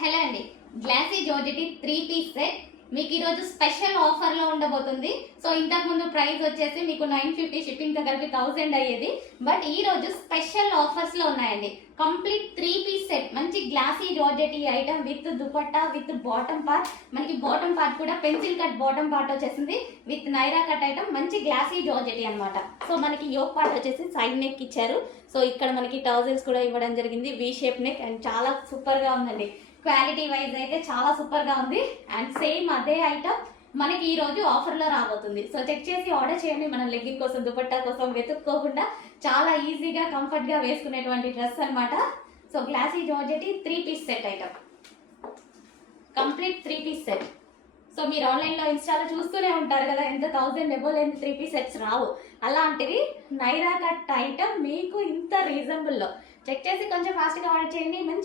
Hello అండి, glossy georgette 3 piece set మీకు ఈరోజు స్పెషల్ ఆఫర్లో ఉండబోతుంది. సో ఇంతకుముందు ప్రైస్ వచ్చేసి మీకు 950 షిప్పింగ్తో కలిపి 1000 అయ్యేది. బట్ ఈ రోజు స్పెషల్ ఆఫర్స్లో ఉన్నాయండి. కంప్లీట్ 3 పీస్ సెట్, మంచి గ్లాసీ జార్జెట్ ఈ item with dupatta with bottom part. మనకి బాటమ్ పార్ట్ కూడా పెన్సిల్ కట్ బాటమ్ పార్ట్ వచ్చేసింది విత్ నైరా కట్ ఐటమ్. మంచి గ్లాసీ జార్జెట్ అనమాట. సో మనకి యోక్ పార్ట్ వచ్చేసి సైడ్ నెక్ ఇచ్చారు. సో ఇక్కడ మనకి టౌజల్స్ కూడా ఇవ్వడం జరిగింది, వి షేప్ నెక్, అండ్ చాలా సూపర్గా ఉందండి. క్వాలిటీ వైజ్ అయితే చాలా సూపర్ గా ఉంది. అండ్ సేమ్ అదే ఐటమ్ మనకి ఈ రోజు ఆఫర్ లో రాబోతుంది. సో చెక్ చేసి ఆర్డర్ చేయండి. మనం లెగ్గింగ్ కోసం దుపట్టా కోసం వెతుక్కోకుండా చాలా ఈజీగా కంఫర్ట్ గా వేసుకునేటువంటి డ్రెస్ అనమాట. So glossy georgette 3 piece set item, complete 3 piece set. So మీరు ఆన్లైన్ లో ఇన్స్టాలో చూస్తూనే ఉంటారు కదా, ఎంత 1000 ఎబో లేని 3 పీస్ సెట్స్ రావు. అలాంటివి నైరా కట్ ఐటమ్ మీకు ఇంత రీజనబుల్ లో చెక్ చేసి కొంచెం ఫాస్ట్ గా ఆర్డర్ చేయండి.